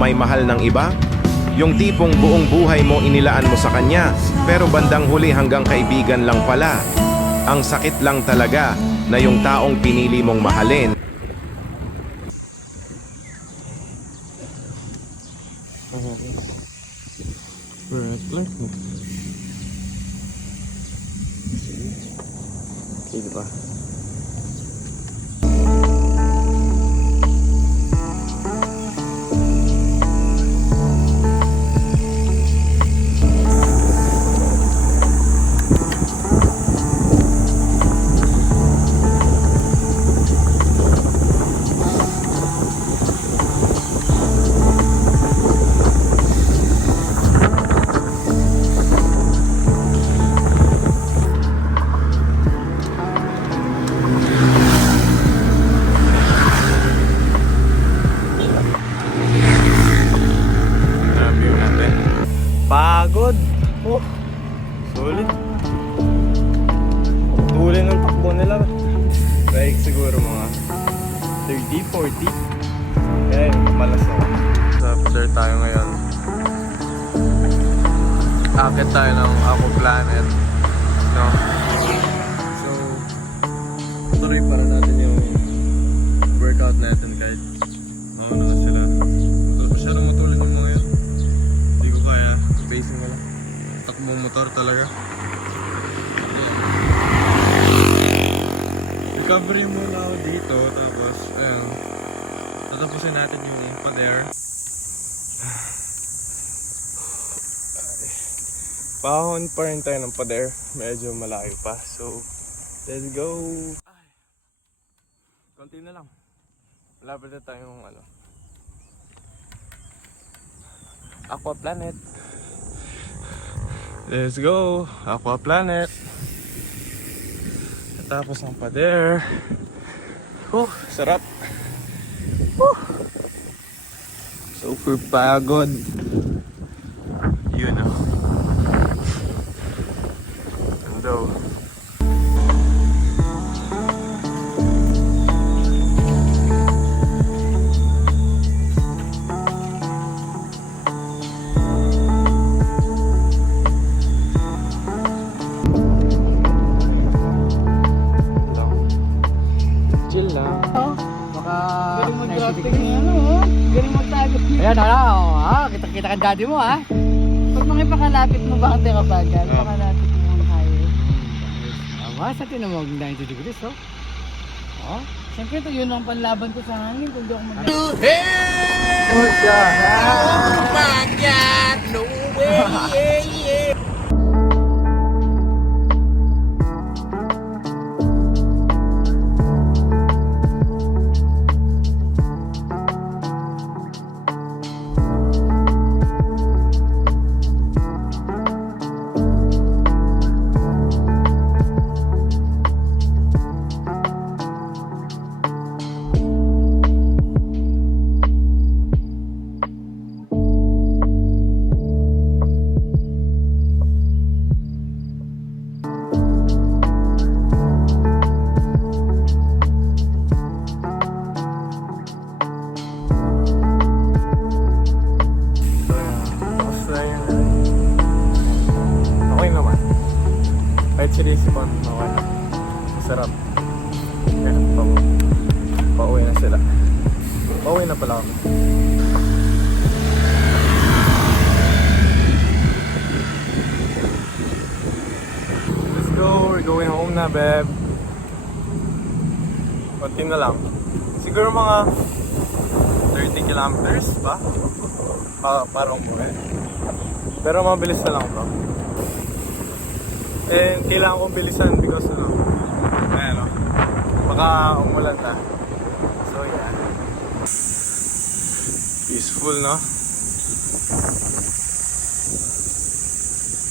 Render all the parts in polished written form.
may mahal ng iba? Yung tipong buong buhay mo inilaan mo sa kanya, pero bandang huli hanggang kaibigan lang pala. Ang sakit lang talaga na yung taong pinili mong mahalin. Sige pa. Pagod. Oh, solid. Tuloy ng takbo nila. Like siguro mga 30, 40. Kaya malas ako. After tayo ngayon. Akit tayo ng Aqua Planet. No? So, tuloy para natin yung workout natin kahit mauna na sila. So, masyadong matulog yung mga yun. Hindi ko kaya. Pacing ko lang. Takbong motor talaga. Yeah. Recovery muna ako dito. Tapos, ayun. Tatapusin natin yung pader. Pahon pa rin tayo ng pader. Medyo malayo pa. So, let's go! Konti na lang. Malapit na tayong Aqua Planet. Let's go! Aqua Planet. Tapos ang pader. Sarap. Super pagod. Yun o. Ganda o. Chill lang. Baka Galing mag-drafting niya, oh. Galing magtagot niya. Ayan, kita-kita ka daddy mo, ha? Pag makipakalapit mo ba ang tirabagan? Oh. Pakalapit mo ang kaya. Sa tinamog 90 degrees, oh. Oh? Siyempre ito, yun ang panlaban ko sa hangin kung di ako mag- Oh my God! No way! Kahit sinisipon, okay na. Masarap. Kaya pauwi na sila. Pauwi na pala ako. Let's go! We're going home na, babe. Konti na lang. Siguro mga 30 kilometers pa. Para umuwi. Pero mabilis na lang to. And kailangan kong bilisan because baka umulan na. So yeah. Peaceful, no?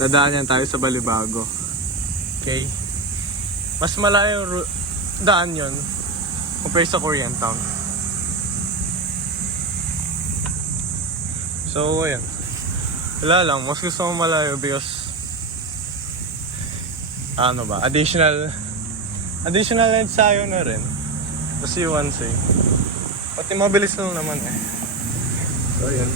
Dadaan yan tayo sa Balibago. Okay? Mas malayo yung daan yon compare sa Korean Town. So ayan. Wala lang, mas gusto mo malayo because additional ensayo na rin. Kasi once pati mabilis lang naman So So, yun.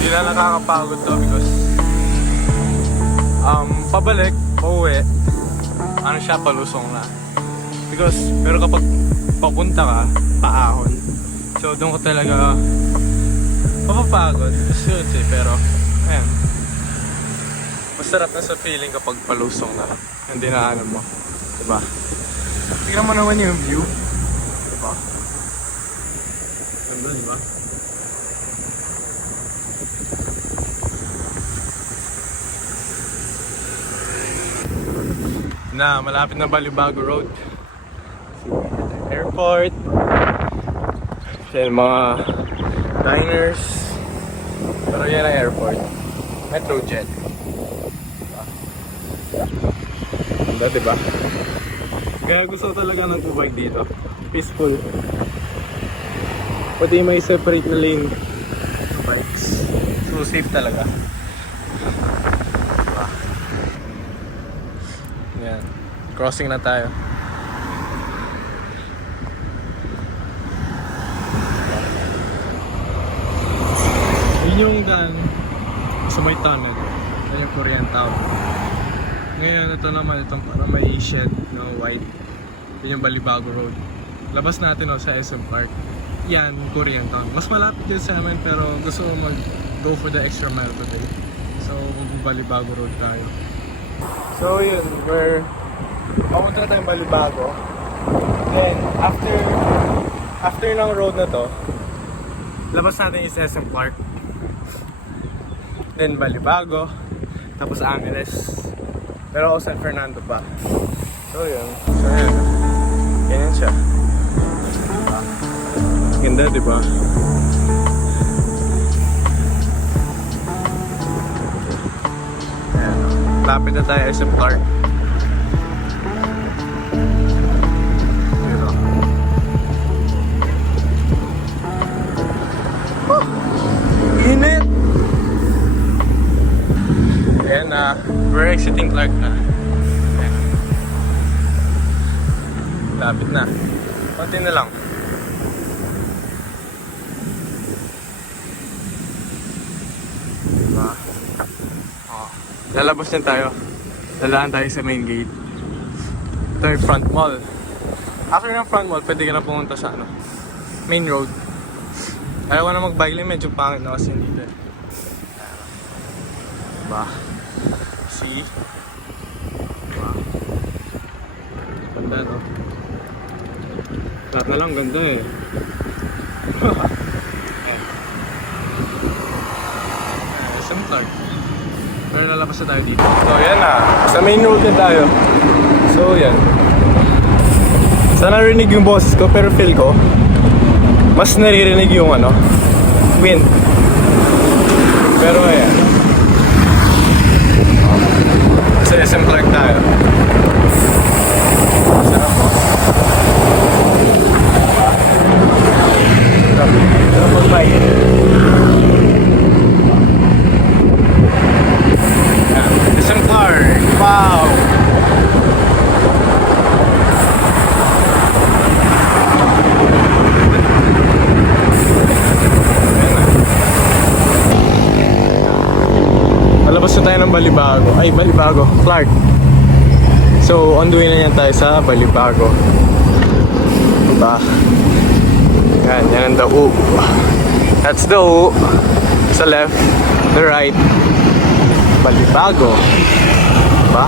Hindi na nakakapagod to because pabalik, pauwi, ano siya, palusong na. Because, pero kapag papunta ka, paahon. So, doon ka talaga mapapagod. Sulit eh, pero, ayan. Masarap na sa feeling kapag palusong na. Hindi na ano mo. Diba? Tingnan mo naman yung view. Diba? Ganda, diba? Na malapit na Balibago Road. Airport. Yan mga diners. Pero yan ang airport. Metrojet. Ganda, diba? Kaya gusto talaga ng bike dito. Peaceful. Pwede may separate na lane sa bikes. So safe talaga. Yan. Crossing na tayo. Yun yung daan sa may tunnel. Yan yung Korean Town. Ngayon ito naman, itong para may shed na white. Yan yung Balibago Road. Labas natin sa SM Park. Yan, Korean Town. Mas malapit din sa amin pero gusto ko mag-go for the extra mile today. So, Balibago Road tayo. So yun, papunta na tayong Balibago. Then, after ng road na to, labas natin is SM Park. Then Balibago, tapos Angeles. Pero ako San Fernando pa. So yun. Ganyan siya. Ganda, diba? Ayan. Lapit na tayo SM Park. Init! Ayan na, we're exiting Clark na. Ayan. Lapit na. Konti na lang. Diba? Lalabas na tayo. Lalaan tayo sa main gate. Ito yung front mall. After ng front mall, pwede ka na pumunta sa main road. Ayaw ko na mag-bike, medyo pangit na kasi dito. Diba? See? Diba? Ganda, no? Lahat na lang, ganda eh. SM Clark. Pero lalabas na tayo dito. So, yan na. Sa main road na tayo. So, yan. Sana narinig yung boses ko, pero feel ko mas naririnig yung wind. Pero ayan. Sa SM Clark tayo. Sarap po. Sarap mag-bike. SM Clark. Wow! Malabas na tayo ng Balibago, Clark. So, on the way na yan tayo sa Balibago. Diba? Yan ang the U. That's the U. Sa left, the right, Balibago. Diba?